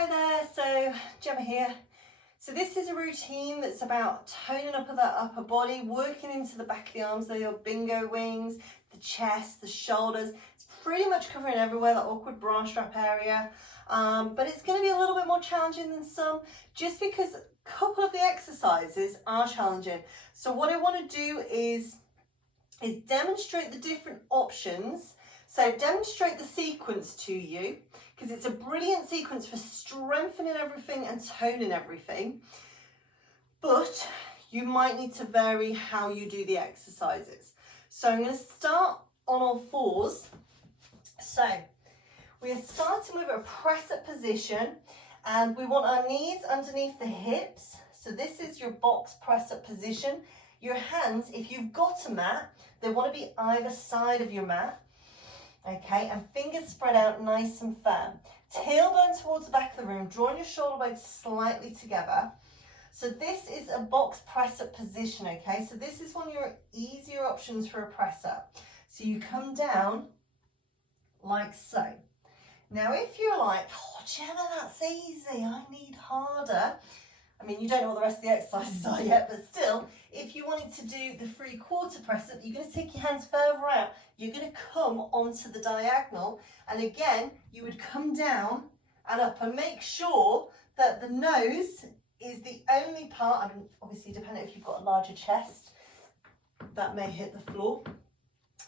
Hi there, so Gemma here. So this is a routine that's about toning up of that upper body, working into the back of the arms, your bingo wings, the chest, the shoulders. It's pretty much covering everywhere, that awkward bra strap area. But it's going to be a little bit more challenging than some, just because a couple of the exercises are challenging. So what I want to do is demonstrate the different options. So demonstrate the sequence to you, because it's a brilliant sequence for strengthening everything and toning everything. But you might need to vary how you do the exercises. So I'm going to start on all fours. So we are starting with a press-up position, and we want our knees underneath the hips. So this is your box press-up position. Your hands, if you've got a mat, they want to be either side of your mat. Okay, and fingers spread out nice and firm. Tailbone towards the back of the room, drawing your shoulder blades slightly together. So this is a box press-up position, okay? So this is one of your easier options for a press-up. So you come down like so. Now if you're like, oh Gemma, that's easy, I need harder. I mean, you don't know what the rest of the exercises are yet, but still, if you wanted to do the 3/4 press-up, you're going to take your hands further out. You're going to come onto the diagonal, and again, you would come down and up, and make sure that the nose is the only part. I mean, obviously, depending if you've got a larger chest, that may hit the floor.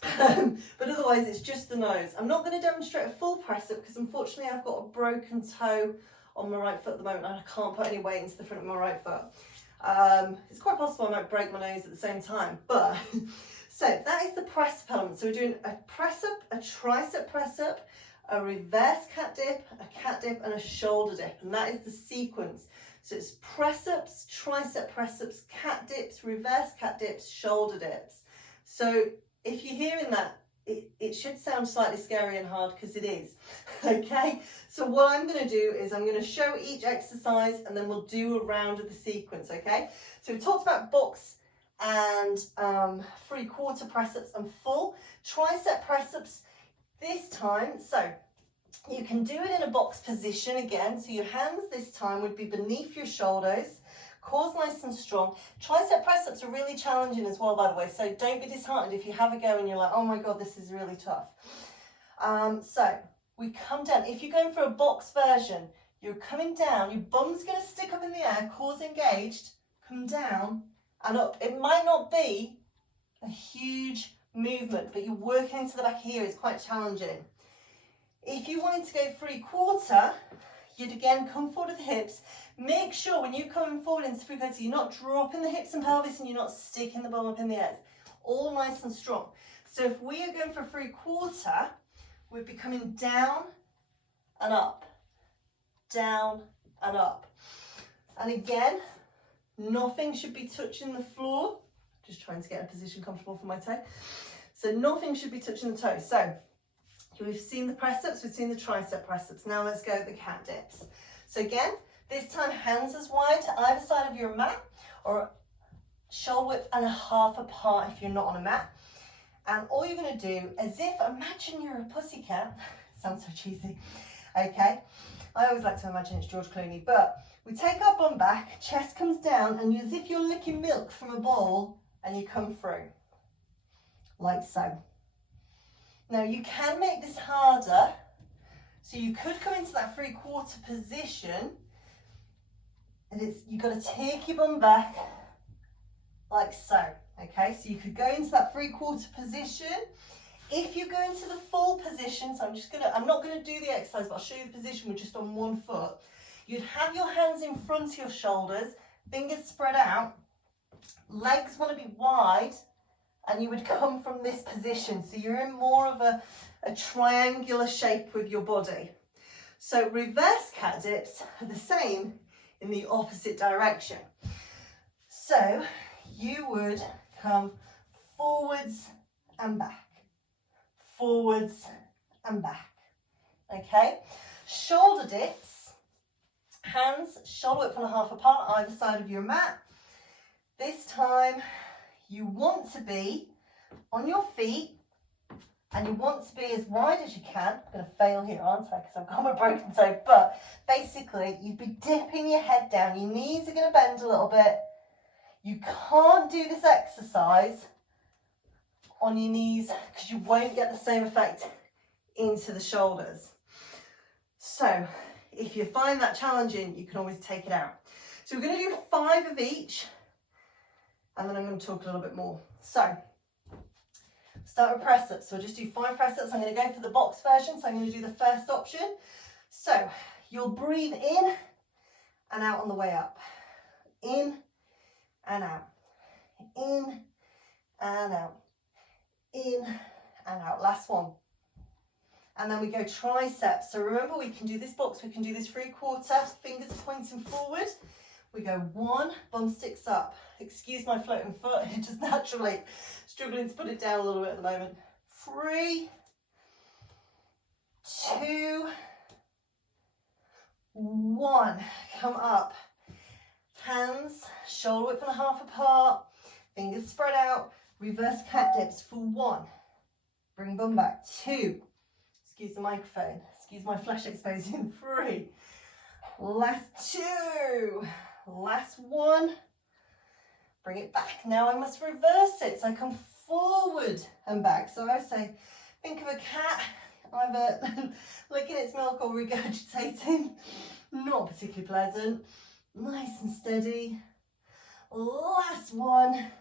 But otherwise, it's just the nose. I'm not going to demonstrate a full press-up because unfortunately, I've got a broken toe on my right foot at the moment, and I can't put any weight into the front of my right foot. It's quite possible I might break my nose at the same time, but so that is the press-up element. So we're doing a press-up, a tricep press-up, a reverse cat dip, and a shoulder dip, and that is the sequence. So it's press-ups, tricep press-ups, cat dips, reverse cat dips, shoulder dips. So if you're hearing that, it should sound slightly scary and hard, because it is. Okay, so what I'm going to do is I'm going to show each exercise, and then we'll do a round of the sequence. Okay, so we talked about box and 3/4 press-ups and full tricep press-ups this time. So you can do it in a box position again. So your hands this time would be beneath your shoulders. Core's nice and strong. Tricep press-ups are really challenging as well, by the way, so don't be disheartened if you have a go and you're like, oh my God, this is really tough. So we come down. If you're going for a box version, you're coming down, your bum's going to stick up in the air, core's engaged, come down and up. It might not be a huge movement, but you're working into the back here is quite challenging. If you wanted to go 3/4, you'd again come forward with the hips. Make sure when you're coming forward into 3/4, you're not dropping the hips and pelvis, and you're not sticking the bum up in the air. All nice and strong. So if we are going for 3/4, we'd be coming down and up, down and up. And again, nothing should be touching the floor. Just trying to get a position comfortable for my toe. So nothing should be touching the toes. So we've seen the press-ups, we've seen the tricep press-ups. Now let's go with the cat dips. So again, this time hands as wide to either side of your mat, or shoulder width and a half apart if you're not on a mat. And all you're going to do, as if, imagine you're a pussycat. Sounds so cheesy. Okay, I always like to imagine it's George Clooney, but we take our bum back, chest comes down, and as if you're licking milk from a bowl, and you come through, like so. Now you can make this harder, so you could go into that 3/4 position, and you've got to take your bum back like so. Okay, so you could go into that 3/4 position. If you go into the full position, so I'm not gonna do the exercise, but I'll show you the position with just on one foot. You'd have your hands in front of your shoulders, fingers spread out, legs want to be wide, and you would come from this position. So you're in more of a triangular shape with your body. So reverse cat dips are the same in the opposite direction. So you would come forwards and back, forwards and back. Okay, shoulder dips, hands shoulder width and a half apart either side of your mat. This time you want to be on your feet, And you want to be as wide as you can. I'm going to fail here, aren't I? Because I've got my broken toe. But basically, you'd be dipping your head down. Your knees are going to bend a little bit. You can't do this exercise on your knees because you won't get the same effect into the shoulders. So if you find that challenging, you can always take it out. So we're going to do 5 of each, and then I'm going to talk a little bit more. So start with press ups. So we'll just do 5 press ups. I'm going to go for the box version, so I'm going to do the first option. So you'll breathe in and out on the way up. In and out. In and out. In and out. Last one. And then we go triceps. So remember, we can do this box, we can do this 3/4, fingers pointing forward. We go 1, bum sticks up. Excuse my floating foot, it just naturally struggling to put it down a little bit at the moment. 3, 2, 1. Come up. Hands, shoulder width and a half apart. Fingers spread out. Reverse cat dips for 1. Bring bum back. 2. Excuse the microphone. Excuse my flesh exposing. 3. Last 2. Last 1. Bring it back. Now I must reverse it. So I come forward and back. So I say, think of a cat either licking its milk or regurgitating. Not particularly pleasant. Nice and steady. Last 1.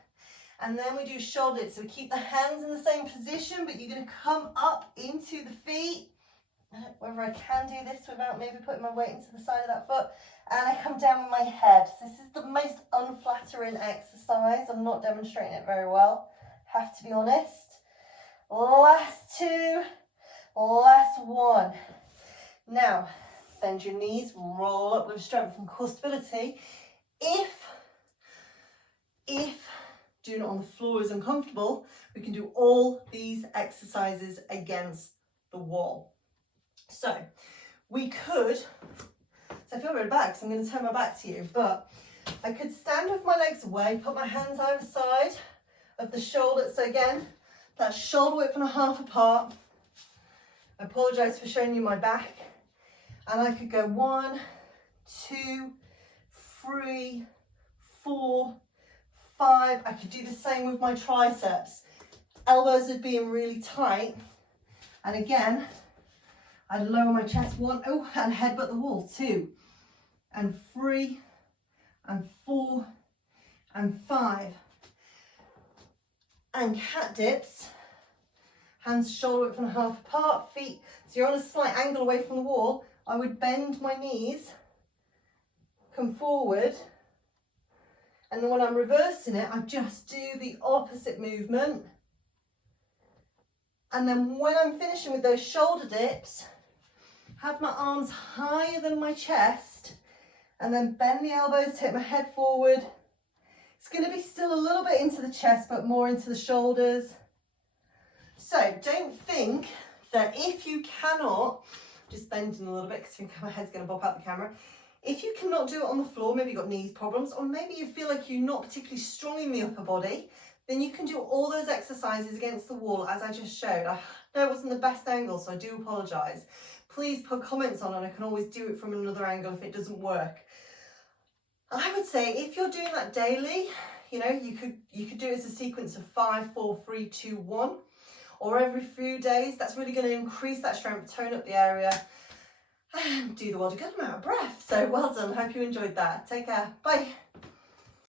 And then we do shoulder dips. So we keep the hands in the same position, but you're going to come up into the feet. Whether I can do this without maybe putting my weight into the side of that foot. And I come down with my head. So this is the most unflattering exercise. I'm not demonstrating it very well, have to be honest. Last 2. Last 1. Now, bend your knees, roll up with strength and core stability. If doing it on the floor is uncomfortable, we can do all these exercises against the wall. So we could, so I feel really bad because I'm going to turn my back to you, but I could stand with my legs away, put my hands either side of the shoulder. So again, that's shoulder width and a half apart. I apologise for showing you my back. And I could go 1, 2, 3, 4, 5. I could do the same with my triceps. Elbows would be in really tight. And again, I'd lower my chest. 1, oh, and headbutt the wall. 2, and 3, and 4, and 5. And cat dips. Hands shoulder width and a half apart. Feet, so you're on a slight angle away from the wall. I would bend my knees, come forward, and then when I'm reversing it, I just do the opposite movement. And then when I'm finishing with those shoulder dips, have my arms higher than my chest, and then bend the elbows, take my head forward. It's going to be still a little bit into the chest, but more into the shoulders. So don't think that if you cannot, just bending a little bit because I think my head's going to pop out the camera. If you cannot do it on the floor, maybe you've got knee problems, or maybe you feel like you're not particularly strong in the upper body, then you can do all those exercises against the wall as I just showed. I know it wasn't the best angle, so I do apologise. Please put comments on and I can always do it from another angle if it doesn't work. I would say if you're doing that daily, you know, you could do it as a sequence of 5, 4, 3, 2, 1. Or every few days. That's really going to increase that strength, tone up the area, and do the world a good. I'm out of breath. So well done. Hope you enjoyed that. Take care. Bye.